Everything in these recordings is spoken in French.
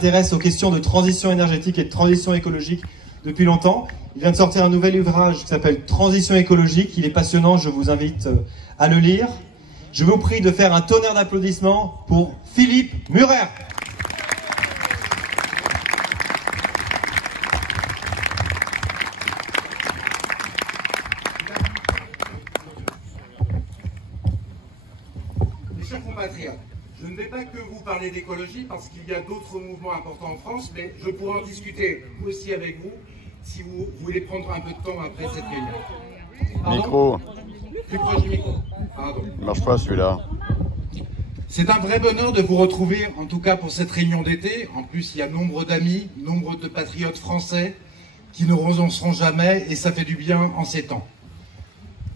S'intéresse aux questions de transition énergétique et de transition écologique depuis longtemps. Il vient de sortir un nouvel ouvrage qui s'appelle Transition écologique. Il est passionnant, je vous invite à le lire. Je vous prie de faire un tonnerre d'applaudissements pour Philippe Murer. Mes chers compatriotes, je ne vais pas que vous parler d'écologie parce qu'il y a d'autres mouvements importants en France, mais je pourrais en discuter aussi avec vous si vous voulez prendre un peu de temps après cette réunion. Pardon ? Micro. Plus proche du micro. Pardon. Il marche pas celui-là. C'est un vrai bonheur de vous retrouver, en tout cas pour cette réunion d'été. En plus, il y a nombre d'amis, nombre de patriotes français qui ne renonceront jamais et ça fait du bien en ces temps.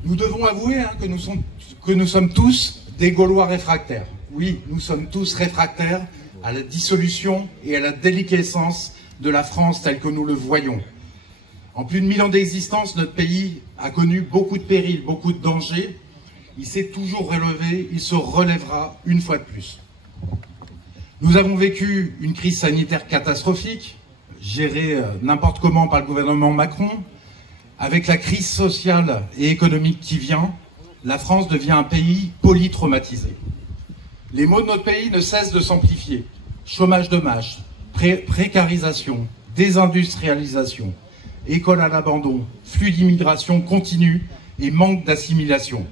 Nous devons avouer que nous sommes tous des Gaulois réfractaires. Oui, nous sommes tous réfractaires à la dissolution et à la déliquescence de la France telle que nous le voyons. En plus de 1000 ans d'existence, notre pays a connu beaucoup de périls, beaucoup de dangers. Il s'est toujours relevé, il se relèvera une fois de plus. Nous avons vécu une crise sanitaire catastrophique, gérée n'importe comment par le gouvernement Macron. Avec la crise sociale et économique qui vient, la France devient un pays polytraumatisé. Les maux de notre pays ne cessent de s'amplifier. Chômage de masse, précarisation, désindustrialisation, école à l'abandon, flux d'immigration continu et manque d'assimilation.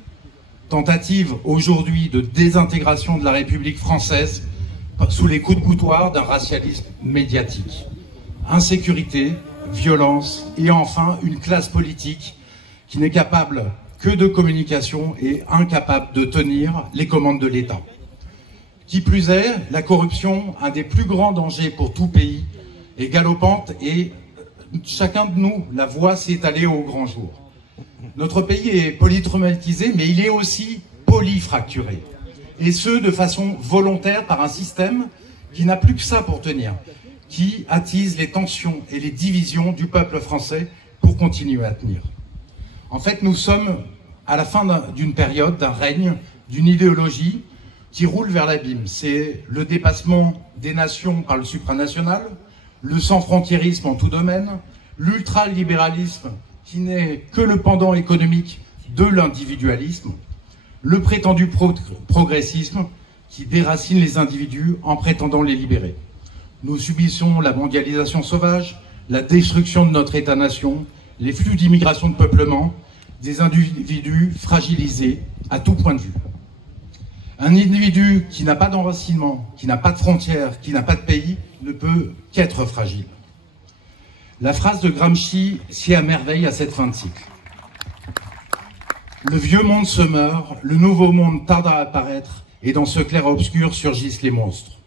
Tentative aujourd'hui de désintégration de la République française sous les coups de boutoir d'un racialisme médiatique. Insécurité, violence et enfin une classe politique qui n'est capable que de communication et incapable de tenir les commandes de l'État. Qui plus est, la corruption, un des plus grands dangers pour tout pays, est galopante et chacun de nous la voit s'étaler au grand jour. Notre pays est polytraumatisé, mais il est aussi polyfracturé. Et ce, de façon volontaire par un système qui n'a plus que ça pour tenir, qui attise les tensions et les divisions du peuple français pour continuer à tenir. En fait, nous sommes à la fin d'une période, d'un règne, d'une idéologie qui roule vers l'abîme. C'est le dépassement des nations par le supranational, le sans-frontiérisme en tout domaine, l'ultralibéralisme qui n'est que le pendant économique de l'individualisme, le prétendu progressisme qui déracine les individus en prétendant les libérer. Nous subissons la mondialisation sauvage, la destruction de notre État-nation, les flux d'immigration de peuplement, des individus fragilisés à tout point de vue. Un individu qui n'a pas d'enracinement, qui n'a pas de frontières, qui n'a pas de pays, ne peut qu'être fragile. La phrase de Gramsci sied à merveille à cette fin de cycle. Le vieux monde se meurt, le nouveau monde tarde à apparaître, et dans ce clair-obscur surgissent les monstres.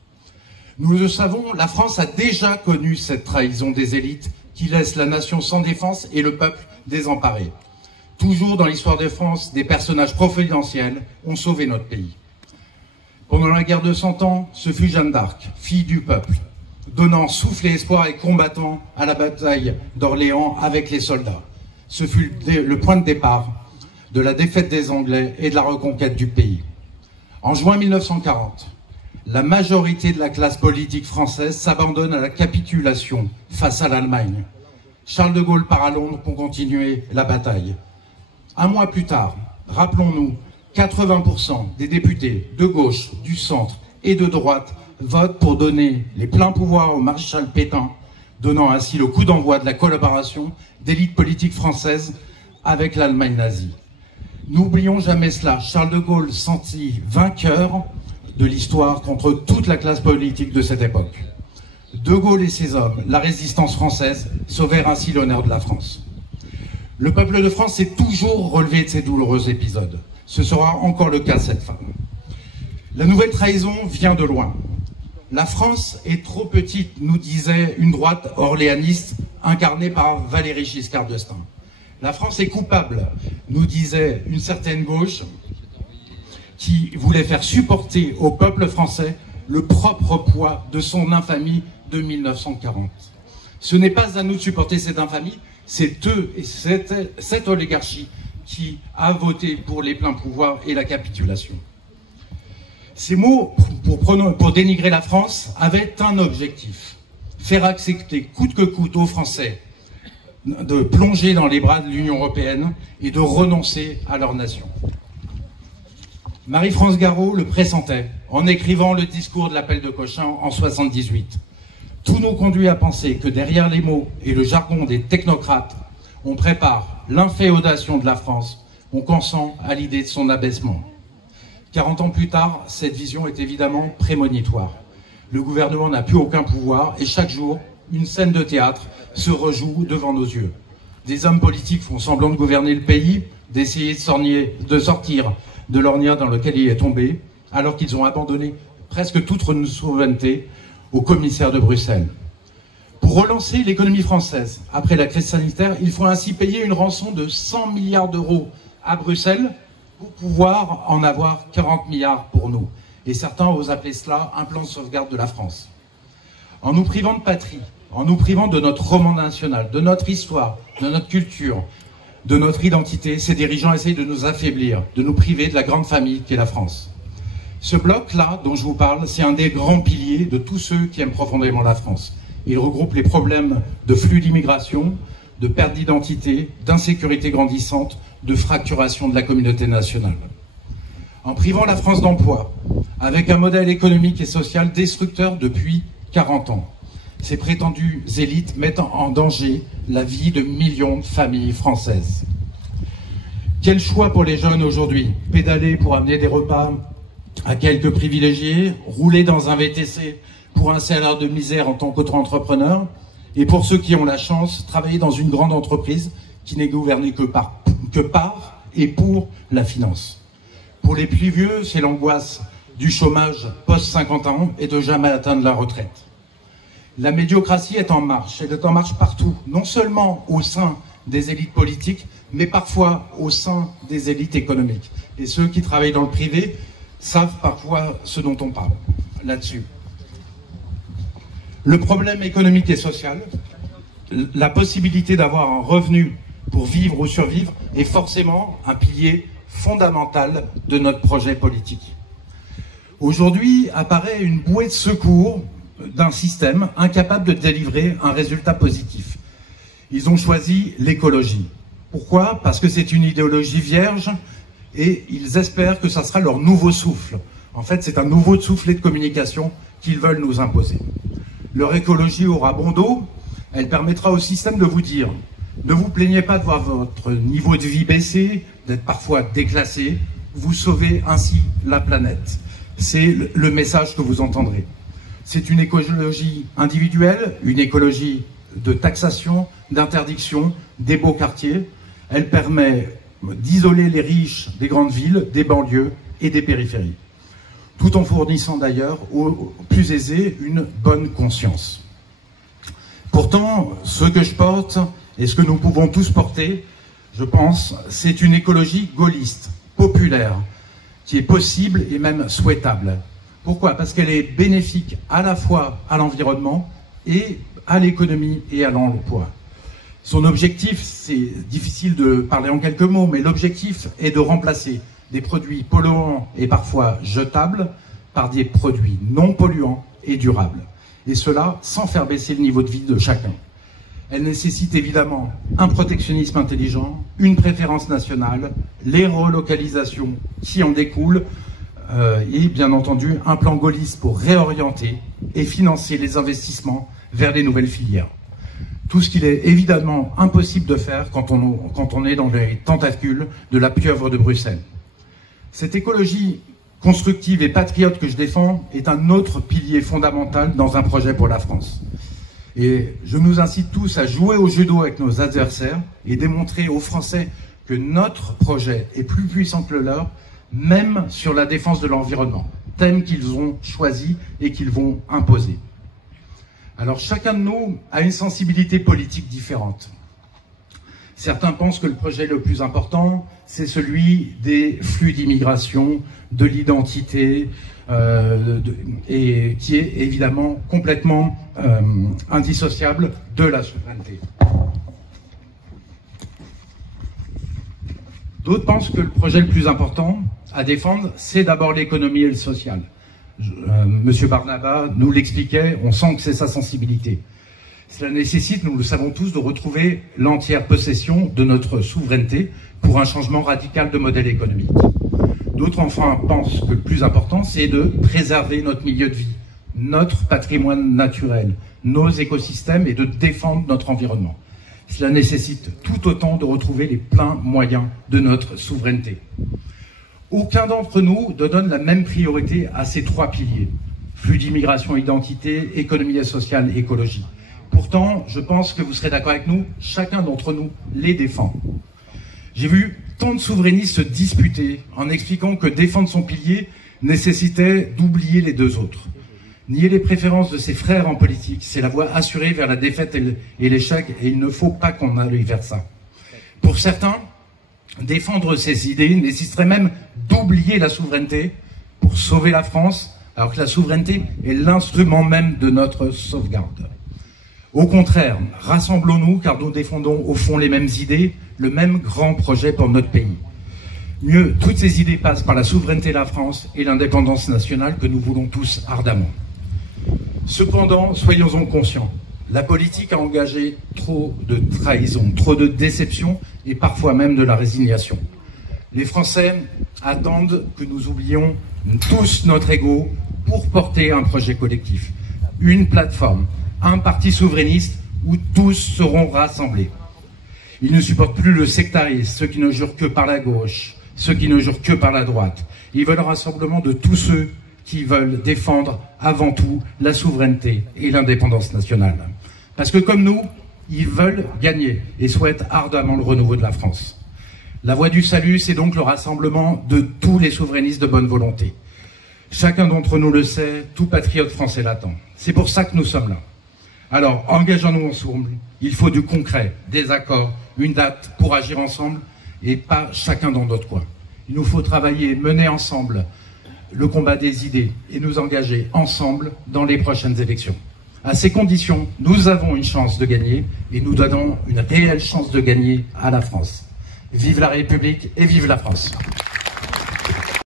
Nous le savons, la France a déjà connu cette trahison des élites qui laissent la nation sans défense et le peuple désemparé. Toujours dans l'histoire de France, des personnages providentiels ont sauvé notre pays. Pendant la guerre de 100 ans, ce fut Jeanne d'Arc, fille du peuple, donnant souffle et espoir et combattant à la bataille d'Orléans avec les soldats. Ce fut le point de départ de la défaite des Anglais et de la reconquête du pays. En juin 1940, la majorité de la classe politique française s'abandonne à la capitulation face à l'Allemagne. Charles de Gaulle part à Londres pour continuer la bataille. Un mois plus tard, rappelons-nous, 80% des députés de gauche, du centre et de droite votent pour donner les pleins pouvoirs au maréchal Pétain, donnant ainsi le coup d'envoi de la collaboration d'élite politique française avec l'Allemagne nazie. N'oublions jamais cela, Charles de Gaulle sentit vainqueur de l'histoire contre toute la classe politique de cette époque. De Gaulle et ses hommes, la résistance française, sauvèrent ainsi l'honneur de la France. Le peuple de France s'est toujours relevé de ces douloureux épisodes. Ce sera encore le cas cette fois. La nouvelle trahison vient de loin. La France est trop petite, nous disait une droite orléaniste incarnée par Valéry Giscard d'Estaing. La France est coupable, nous disait une certaine gauche qui voulait faire supporter au peuple français le propre poids de son infamie de 1940. Ce n'est pas à nous de supporter cette infamie, c'est eux et cette oligarchie qui a voté pour les pleins pouvoirs et la capitulation. Ces mots, pour dénigrer la France, avaient un objectif: faire accepter coûte que coûte aux Français de plonger dans les bras de l'Union européenne et de renoncer à leur nation. Marie-France Garot le pressentait en écrivant le discours de l'appel de Cochin en 78. Tout nous conduit à penser que derrière les mots et le jargon des technocrates, on prépare l'inféodation de la France, on consent à l'idée de son abaissement. 40 ans plus tard, cette vision est évidemment prémonitoire. Le gouvernement n'a plus aucun pouvoir et chaque jour, une scène de théâtre se rejoue devant nos yeux. Des hommes politiques font semblant de gouverner le pays, d'essayer de sortir de l'ornière dans lequel il est tombé, alors qu'ils ont abandonné presque toute souveraineté au commissaire de Bruxelles. Pour relancer l'économie française après la crise sanitaire, il faut ainsi payer une rançon de 100 milliards d'euros à Bruxelles pour pouvoir en avoir 40 milliards pour nous. Et certains osent appeler cela un plan de sauvegarde de la France. En nous privant de patrie, en nous privant de notre roman national, de notre histoire, de notre culture, de notre identité, ces dirigeants essayent de nous affaiblir, de nous priver de la grande famille qu'est la France. Ce bloc-là, dont je vous parle, c'est un des grands piliers de tous ceux qui aiment profondément la France. Il regroupe les problèmes de flux d'immigration, de perte d'identité, d'insécurité grandissante, de fracturation de la communauté nationale. En privant la France d'emploi, avec un modèle économique et social destructeur depuis 40 ans, ces prétendues élites mettent en danger la vie de millions de familles françaises. Quel choix pour les jeunes aujourd'hui? Pédaler pour amener des repas à quelques privilégiés, rouler dans un VTC pour un salaire de misère en tant qu'auto-entrepreneur, et pour ceux qui ont la chance, travailler dans une grande entreprise qui n'est gouvernée que par et pour la finance. Pour les plus vieux, c'est l'angoisse du chômage post-50 ans et de jamais atteindre la retraite. La médiocratie est en marche, elle est en marche partout, non seulement au sein des élites politiques, mais parfois au sein des élites économiques. Et ceux qui travaillent dans le privé savent parfois ce dont on parle là-dessus. Le problème économique et social, la possibilité d'avoir un revenu pour vivre ou survivre, est forcément un pilier fondamental de notre projet politique. Aujourd'hui apparaît une bouée de secours d'un système incapable de délivrer un résultat positif. Ils ont choisi l'écologie. Pourquoi? Parce que c'est une idéologie vierge et ils espèrent que ça sera leur nouveau souffle. En fait, c'est un nouveau soufflet de communication qu'ils veulent nous imposer. Leur écologie aura bon dos, elle permettra au système de vous dire: ne vous plaignez pas de voir votre niveau de vie baisser, d'être parfois déclassé, vous sauvez ainsi la planète. C'est le message que vous entendrez. C'est une écologie individuelle, une écologie de taxation, d'interdiction, des beaux quartiers. Elle permet d'isoler les riches des grandes villes, des banlieues et des périphéries, tout en fournissant d'ailleurs aux plus aisés une bonne conscience. Pourtant, ce que je porte et ce que nous pouvons tous porter, je pense, c'est une écologie gaulliste, populaire, qui est possible et même souhaitable. Pourquoi? Parce qu'elle est bénéfique à la fois à l'environnement et à l'économie et à l'emploi. Son objectif, c'est difficile de parler en quelques mots, mais l'objectif est de remplacer des produits polluants et parfois jetables par des produits non polluants et durables. Et cela sans faire baisser le niveau de vie de chacun. Elle nécessite évidemment un protectionnisme intelligent, une préférence nationale, les relocalisations qui en découlent, et bien entendu un plan gaulliste pour réorienter et financer les investissements vers les nouvelles filières. Tout ce qu'il est évidemment impossible de faire quand on est dans les tentacules de la pieuvre de Bruxelles. Cette écologie constructive et patriote que je défends est un autre pilier fondamental dans un projet pour la France. Et je nous incite tous à jouer au judo avec nos adversaires et démontrer aux Français que notre projet est plus puissant que le leur, même sur la défense de l'environnement, thème qu'ils ont choisi et qu'ils vont imposer. Alors chacun de nous a une sensibilité politique différente. Certains pensent que le projet le plus important, c'est celui des flux d'immigration, de l'identité, et qui est évidemment complètement indissociable de la souveraineté. D'autres pensent que le projet le plus important, à défendre, c'est d'abord l'économie et le social. Monsieur Barnaba nous l'expliquait, on sent que c'est sa sensibilité. Cela nécessite, nous le savons tous, de retrouver l'entière possession de notre souveraineté pour un changement radical de modèle économique. D'autres, enfin, pensent que le plus important, c'est de préserver notre milieu de vie, notre patrimoine naturel, nos écosystèmes et de défendre notre environnement. Cela nécessite tout autant de retrouver les pleins moyens de notre souveraineté. Aucun d'entre nous ne donne la même priorité à ces trois piliers. Flux d'immigration, identité, économie sociale, écologie. Pourtant, je pense que vous serez d'accord avec nous, chacun d'entre nous les défend. J'ai vu tant de souverainistes se disputer en expliquant que défendre son pilier nécessitait d'oublier les deux autres. Nier les préférences de ses frères en politique, c'est la voie assurée vers la défaite et l'échec, et il ne faut pas qu'on aille vers ça. Pour certains, défendre ces idées nécessiterait même d'oublier la souveraineté pour sauver la France, alors que la souveraineté est l'instrument même de notre sauvegarde. Au contraire, rassemblons-nous car nous défendons au fond les mêmes idées, le même grand projet pour notre pays. Mieux, toutes ces idées passent par la souveraineté de la France et l'indépendance nationale que nous voulons tous ardemment. Cependant, soyons-en conscients, la politique a engagé trop de trahison, trop de déception et parfois même de la résignation. Les Français attendent que nous oublions tous notre ego pour porter un projet collectif, une plateforme, un parti souverainiste où tous seront rassemblés. Ils ne supportent plus le sectarisme, ceux qui ne jurent que par la gauche, ceux qui ne jurent que par la droite. Ils veulent un rassemblement de tous ceux qui veulent défendre avant tout la souveraineté et l'indépendance nationale. Parce que comme nous, ils veulent gagner et souhaitent ardemment le renouveau de la France. La voie du salut, c'est donc le rassemblement de tous les souverainistes de bonne volonté. Chacun d'entre nous le sait, tout patriote français l'attend. C'est pour ça que nous sommes là. Alors, engageons-nous ensemble. Il faut du concret, des accords, une date pour agir ensemble et pas chacun dans notre coin. Il nous faut travailler, mener ensemble le combat des idées et nous engager ensemble dans les prochaines élections. À ces conditions, nous avons une chance de gagner et nous donnons une réelle chance de gagner à la France. Vive la République et vive la France!